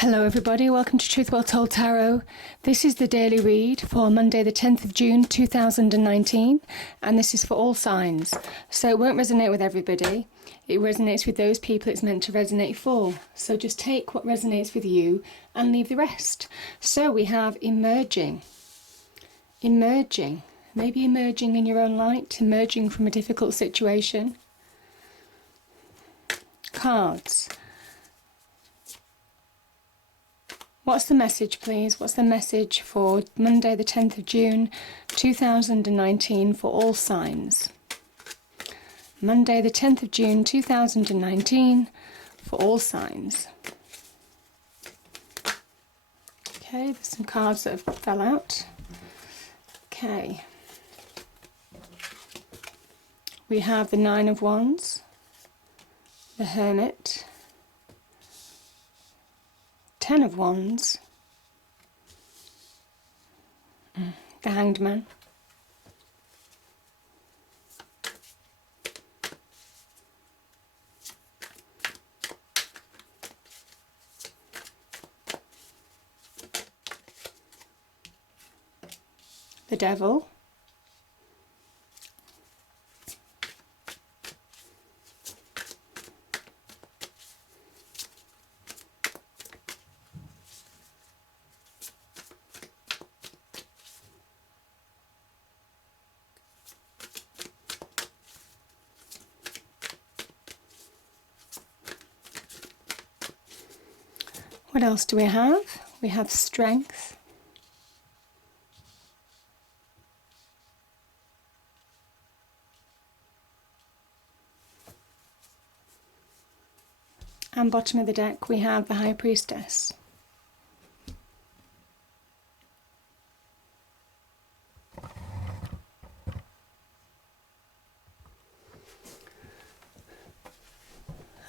Hello everybody, welcome to Truth Well Told Tarot. This is the daily read for Monday the 10th of June 2019, and this is for all signs. So it won't resonate with everybody, it resonates with those people it's meant to resonate for. So just take what resonates with you and leave the rest. So we have emerging, maybe emerging in your own light, emerging from a difficult situation. Cards. What's the message, please? What's the message for Monday the 10th of June 2019 for all signs? Monday the 10th of June 2019 for all signs. Okay, there's some cards that have fell out. Okay. We have the Nine of Wands, the Hermit, Ten of Wands, the Hanged Man, the Devil, what else do we have? We have Strength, and bottom of the deck we have the High Priestess.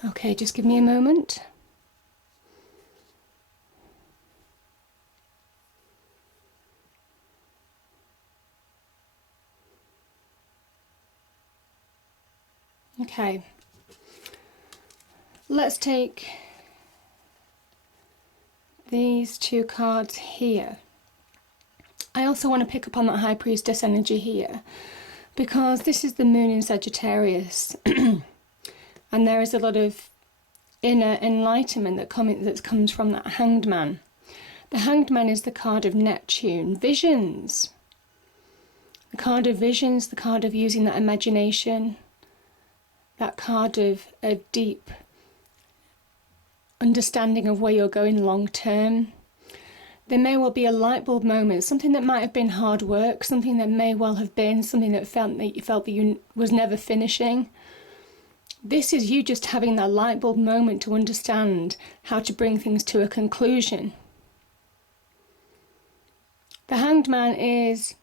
Okay, just give me a moment. Okay, let's take these two cards here. I also want to pick up on that High Priestess energy here because this is the Moon in Sagittarius and there is a lot of inner enlightenment that comes from that Hanged Man. The Hanged Man is the card of Neptune, visions. The card of visions, the card of using that imagination, that card of a deep understanding of where you're going long term. There may well be a light bulb moment, something that might have been hard work, something that may well have been something that you felt that you was never finishing. This is you just having that light bulb moment to understand how to bring things to a conclusion. The Hanged Man is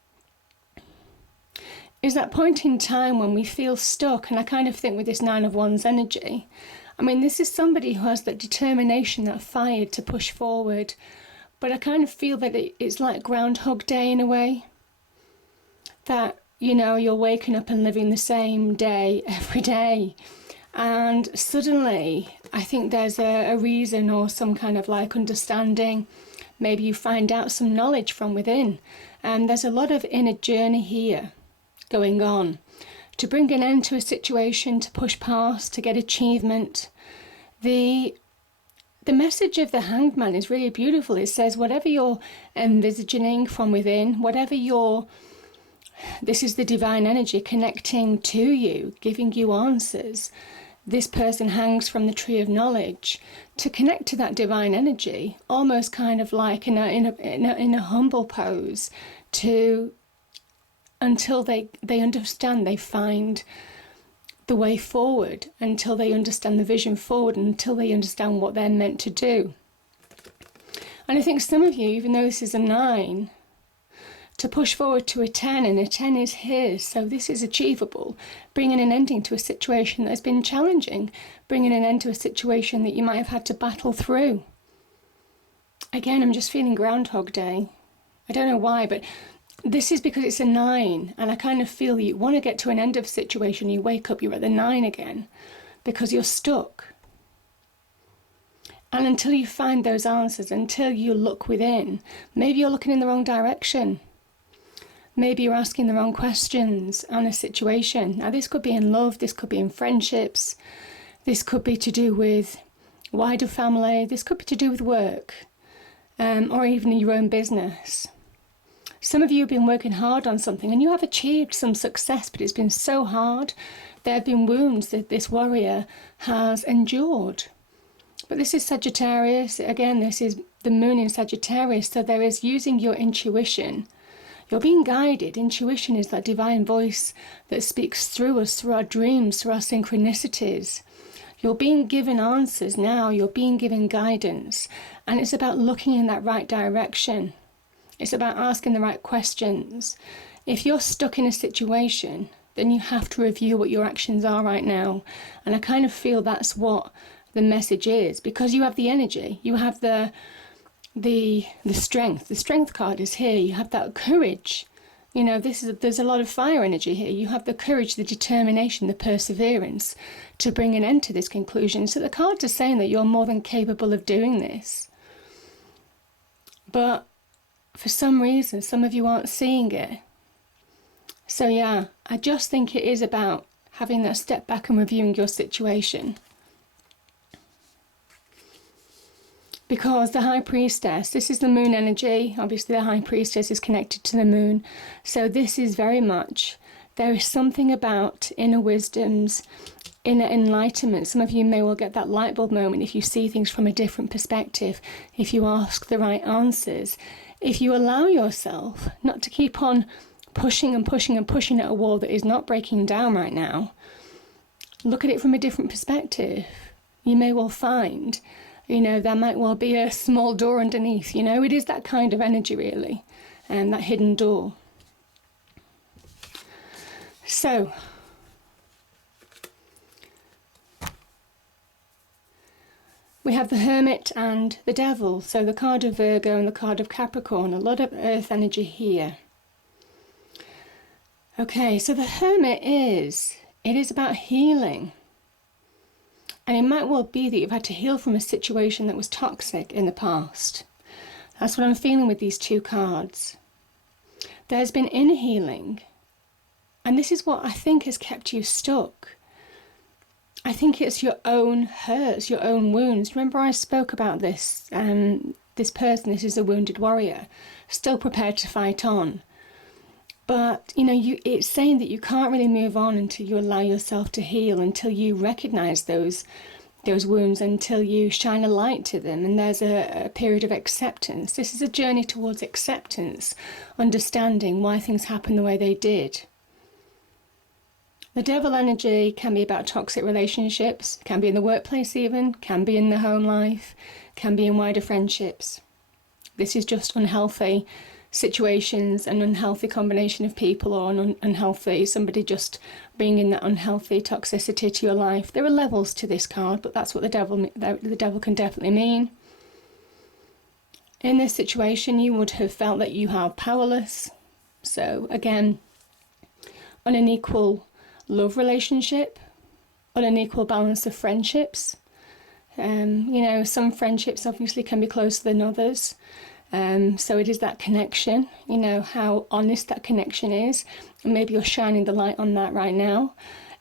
that point in time when we feel stuck, and I kind of think with this Nine of Wands energy, I mean, this is somebody who has that determination, that fire to push forward, but I kind of feel that it's like Groundhog Day in a way, that, you know, you're waking up and living the same day every day, and suddenly I think there's a reason or some kind of like understanding, maybe you find out some knowledge from within, and there's a lot of inner journey here going on to bring an end to a situation, to push past, to get achievement. The message of the Hanged Man is really beautiful. It says whatever you're envisaging from within, this is the divine energy connecting to you, giving you answers. This person hangs from the tree of knowledge to connect to that divine energy, almost kind of like in a humble pose, until they understand, they find the way forward, until they understand the vision forward, until they understand what they're meant to do. And I think some of you, even though this is a 9, to push forward to a 10, and a 10 is here, so this is achievable, bringing an ending to a situation that has been challenging, bringing an end to a situation that you might have had to battle through. Again, I'm just feeling Groundhog Day. I don't know why, but this is because it's a 9, and I kind of feel you want to get to an end of a situation, you wake up, you're at the 9 again, because you're stuck. And until you find those answers, until you look within, maybe you're looking in the wrong direction. Maybe you're asking the wrong questions on a situation. Now, this could be in love, this could be in friendships, this could be to do with wider family, this could be to do with work, or even your own business. Some of you have been working hard on something and you have achieved some success, but it's been so hard. There have been wounds that this warrior has endured. But this is Sagittarius. Again, this is the moon in Sagittarius. So there is using your intuition. You're being guided. Intuition is that divine voice that speaks through us, through our dreams, through our synchronicities. You're being given answers now. You're being given guidance. And it's about looking in that right direction. It's about asking the right questions. If you're stuck in a situation, then you have to review what your actions are right now. And I kind of feel that's what the message is, because you have the energy, you have the strength. The strength card is here. You have that courage. You know, there's a lot of fire energy here. You have the courage, the determination, the perseverance to bring an end to this conclusion. So the cards are saying that you're more than capable of doing this. But for some reason, some of you aren't seeing it. So yeah, I just think it is about having that step back and reviewing your situation. Because the High Priestess, this is the moon energy. Obviously the High Priestess is connected to the moon. So this is very much, there is something about inner wisdoms, inner enlightenment. Some of you may well get that light bulb moment if you see things from a different perspective, if you ask the right answers, if you allow yourself not to keep on pushing and pushing and pushing at a wall that is not breaking down right now. Look at it from a different perspective. You may well find, you know, there might well be a small door underneath. You know, it is that kind of energy really, and that hidden door. So we have the Hermit and the Devil. So the card of Virgo and the card of Capricorn. A lot of earth energy here. Okay, so the Hermit it is about healing. And it might well be that you've had to heal from a situation that was toxic in the past. That's what I'm feeling with these two cards. There's been inner healing. And this is what I think has kept you stuck. I think it's your own hurts, your own wounds. Remember I spoke about this, this person, this is a wounded warrior, still prepared to fight on. But, you know, it's saying that you can't really move on until you allow yourself to heal, until you recognise those wounds, until you shine a light to them. And there's a period of acceptance. This is a journey towards acceptance, understanding why things happen the way they did. The Devil energy can be about toxic relationships, can be in the workplace even, can be in the home life, can be in wider friendships. This is just unhealthy situations, an unhealthy combination of people, or an unhealthy, somebody just bringing that unhealthy toxicity to your life. There are levels to this card, but that's what the devil can definitely mean. In this situation, you would have felt that you are powerless. So again, on an equal love relationship, on an equal balance of friendships. You know, some friendships obviously can be closer than others. So it is that connection, you know, how honest that connection is. And maybe you're shining the light on that right now.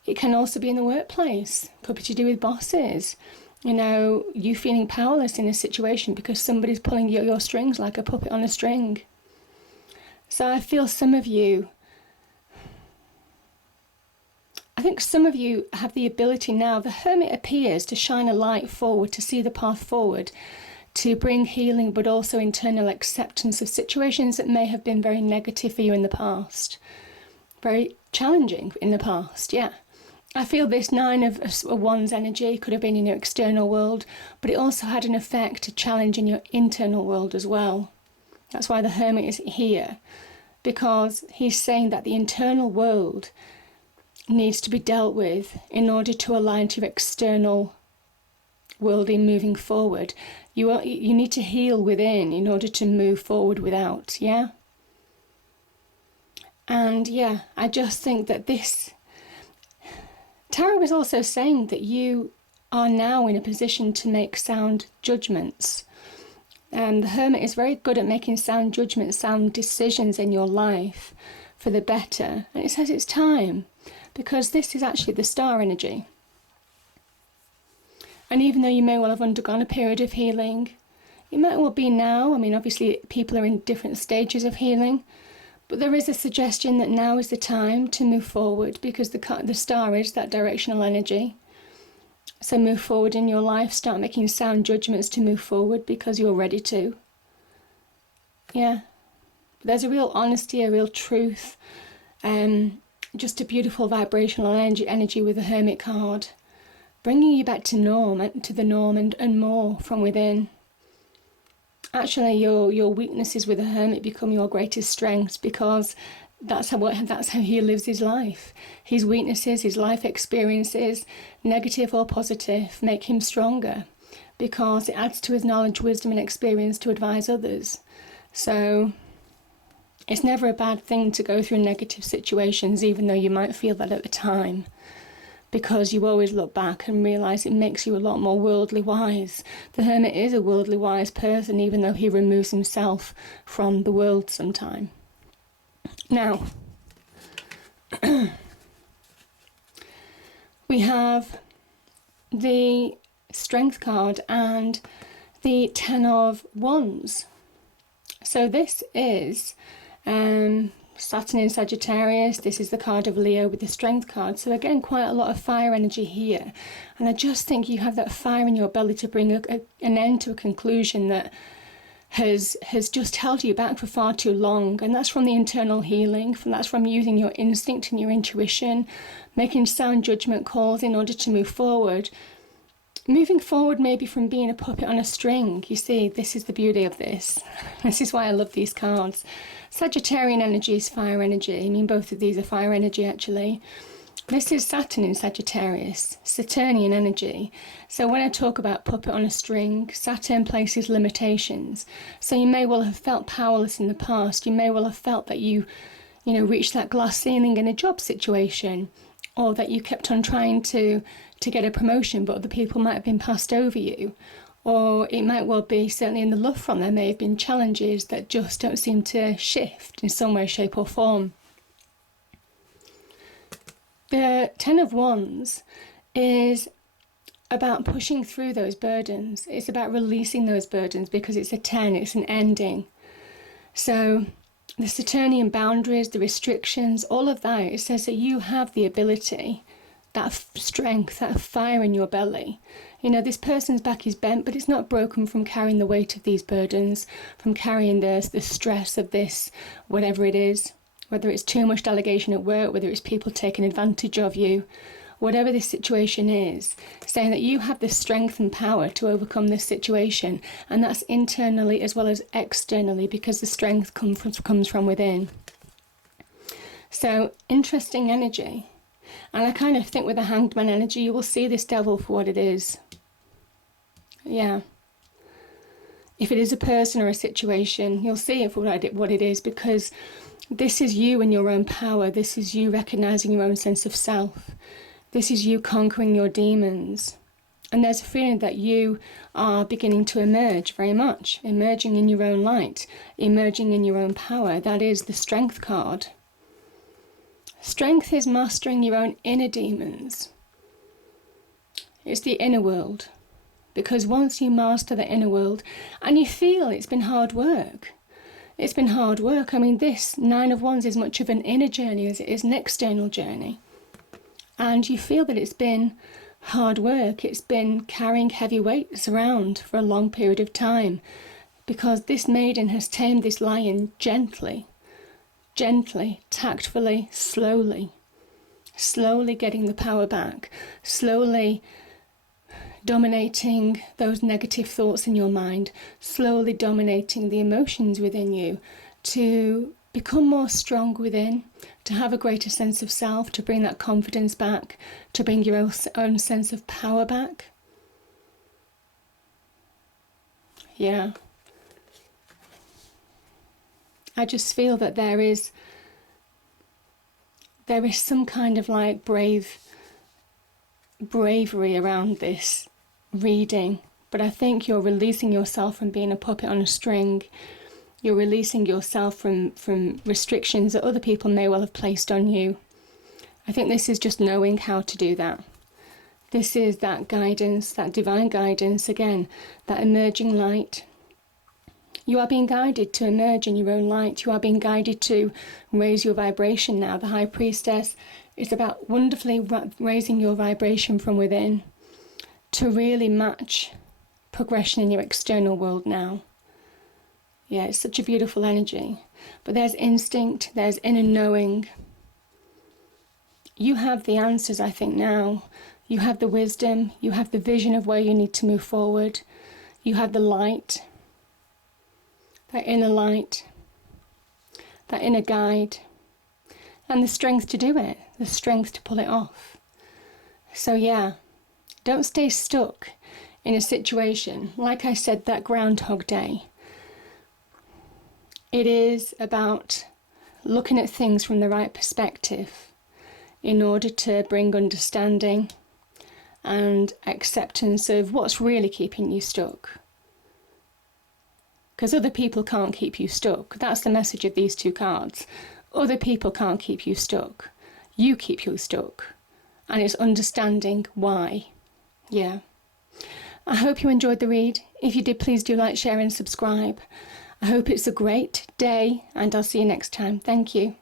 It can also be in the workplace. Could be to do with bosses. You know, you feeling powerless in a situation because somebody's pulling your strings like a puppet on a string. So I feel some of you have the ability now. The Hermit appears to shine a light forward, to see the path forward, to bring healing, but also internal acceptance of situations that may have been very negative for you in the past. Very challenging in the past, yeah. I feel this Nine of Wands energy could have been in your external world, but it also had an effect, a challenge in your internal world as well. That's why the Hermit is here, because he's saying that the internal world needs to be dealt with in order to align to your external world in moving forward. You need to heal within in order to move forward without, yeah? And yeah, I just think that this tarot is also saying that you are now in a position to make sound judgments. The Hermit is very good at making sound judgments, sound decisions in your life for the better. And it says it's time, because this is actually the star energy. And even though you may well have undergone a period of healing, it might well be now. I mean, obviously people are in different stages of healing, but there is a suggestion that now is the time to move forward, because the star is that directional energy. So move forward in your life, start making sound judgments to move forward because you're ready to. Yeah. There's a real honesty, a real truth, just a beautiful vibrational energy with the Hermit card, bringing you back to the norm and more from within. Actually, your weaknesses with the Hermit become your greatest strengths, because that's how he lives his life. His weaknesses, his life experiences, negative or positive, make him stronger, because it adds to his knowledge, wisdom and experience to advise others. So it's never a bad thing to go through negative situations, even though you might feel that at the time, because you always look back and realise it makes you a lot more worldly wise. The Hermit is a worldly wise person, even though he removes himself from the world sometime. Now, we have the Strength card and the Ten of Wands. So this is Saturn in Sagittarius. This is the card of Leo with the Strength card. So again, quite a lot of fire energy here. And I just think you have that fire in your belly to bring an end to a conclusion that has just held you back for far too long. And that's from the internal healing. That's from using your instinct and your intuition, making sound judgment calls in order to move forward. Moving forward maybe from being a puppet on a string. You see, this is the beauty of this. This is why I love these cards. Sagittarian energy is fire energy. I mean, both of these are fire energy, actually. This is Saturn in Sagittarius, Saturnian energy. So when I talk about puppet on a string, Saturn places limitations. So you may well have felt powerless in the past. You may well have felt that you reached that glass ceiling in a job situation, or that you kept on trying to get a promotion, but other people might have been passed over you. Or it might well be, certainly in the love front, there may have been challenges that just don't seem to shift in some way, shape or form. The Ten of Wands is about pushing through those burdens. It's about releasing those burdens, because it's a 10, it's an ending. So the Saturnian boundaries, the restrictions, all of that, it says that you have the ability, that strength, that fire in your belly. You know, this person's back is bent, but it's not broken from carrying the weight of these burdens, from carrying the stress of this, whatever it is, whether it's too much delegation at work, whether it's people taking advantage of you, whatever this situation is, saying that you have the strength and power to overcome this situation. And that's internally as well as externally, because the strength comes from within. So, interesting energy. And I kind of think with the Hanged Man energy, you will see this devil for what it is. Yeah. If it is a person or a situation, you'll see it for what it is, because this is you in your own power. This is you recognising your own sense of self. This is you conquering your demons. And there's a feeling that you are beginning to emerge very much, emerging in your own light, emerging in your own power. That is the Strength card. Strength is mastering your own inner demons. It's the inner world. Because once you master the inner world, and you feel it's been hard work. It's been hard work. I mean, this Nine of Wands is much of an inner journey as it is an external journey. And you feel that it's been hard work. It's been carrying heavy weights around for a long period of time. Because this maiden has tamed this lion gently, tactfully, slowly getting the power back, slowly dominating those negative thoughts in your mind, slowly dominating the emotions within you to become more strong within, to have a greater sense of self, to bring that confidence back, to bring your own sense of power back. Yeah. I just feel that there is some kind of like brave bravery around this reading, but I think you're releasing yourself from being a puppet on a string. You're releasing yourself from restrictions that other people may well have placed on you. I think this is just knowing how to do that. This is that guidance, that divine guidance, again, that emerging light. You are being guided to emerge in your own light. You are being guided to raise your vibration now. The High Priestess is about wonderfully raising your vibration from within to really match progression in your external world now. Yeah, it's such a beautiful energy. But there's instinct, there's inner knowing. You have the answers, I think, now. You have the wisdom, you have the vision of where you need to move forward. You have the light, that inner light, that inner guide, and the strength to do it, the strength to pull it off. So yeah, don't stay stuck in a situation. Like I said, that Groundhog Day. It is about looking at things from the right perspective in order to bring understanding and acceptance of what's really keeping you stuck. Because other people can't keep you stuck. That's the message of these two cards. Other people can't keep you stuck. You keep you stuck. And it's understanding why. Yeah. I hope you enjoyed the read. If you did, please do like, share and subscribe. I hope it's a great day, and I'll see you next time. Thank you.